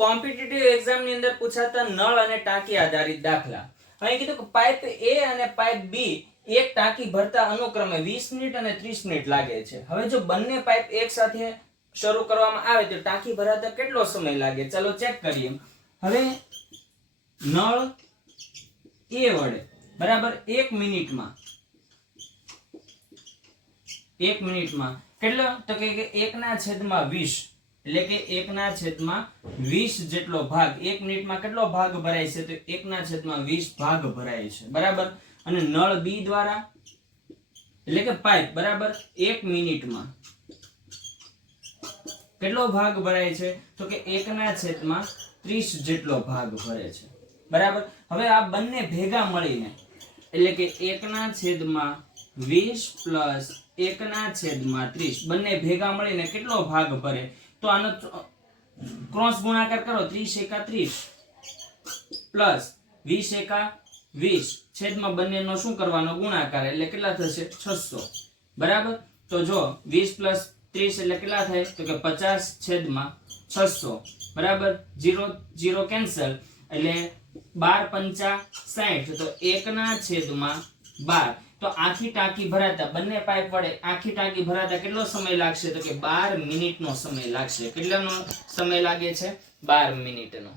Competitive exam ની અંદર પૂછાતા નળ અને ટાંકી આધારિત દાખલા. અહીં કીધું કે પાઇપ A અને પાઇપ B એક ટાંકી ભરતા અનુક્રમે 20 મિનિટ અને 30 મિનિટ લાગે છે. હવે જો બંને પાઇપ એક સાથે શરૂ કરવામાં આવે તો ટાંકી ભરાતા કેટલો સમય લાગે? ચાલો ચેક કરીએ. હવે નળ A વડે બરાબર 1 મિનિટમાં કેટલો? તો કે 1/20 એટલે કે 1/20 જેટલો ભાગ 1 મિનિટમાં કેટલો ભાગ ભરાય છે? તો 1/20 ભાગ ભરાય છે. બરાબર. અને નળ B દ્વારા એટલે કે પાઇપ બરાબર 1 મિનિટમાં કેટલો ભાગ ભરાય છે? તો કે 1/30 જેટલો ભાગ ભરે છે. બરાબર. હવે આ બંને ભેગા મળીને એટલે કે 1/20 પ્લસ 1/30 બંને ભેગા મળીને કેટલો ભાગ ભરે? તો આનો ક્રોસ ગુણાકાર કરો. 30 એકા 30 પ્લસ 20 એકા 20 છેદમાં બંનેનો શું કરવાનો? ગુણાકાર. એટલે કેટલા થશે? 600. બરાબર. તો જો 20 પ્લસ 30 એટલે કેટલા થાય? તો કે 50 છેદમાં 600. બરાબર. 0 0 કેન્સલ એટલે 12 પંચા 60 તો 1/12. તો આખી ટાંકી ભરાતા બંને પાઇપ વડે આખી ટાંકી ભરાતા કેટલો સમય લાગશે? તો કે 12 મિનિટનો સમય લાગશે. કેટલાનો સમય લાગે છે? 12 મિનિટનો.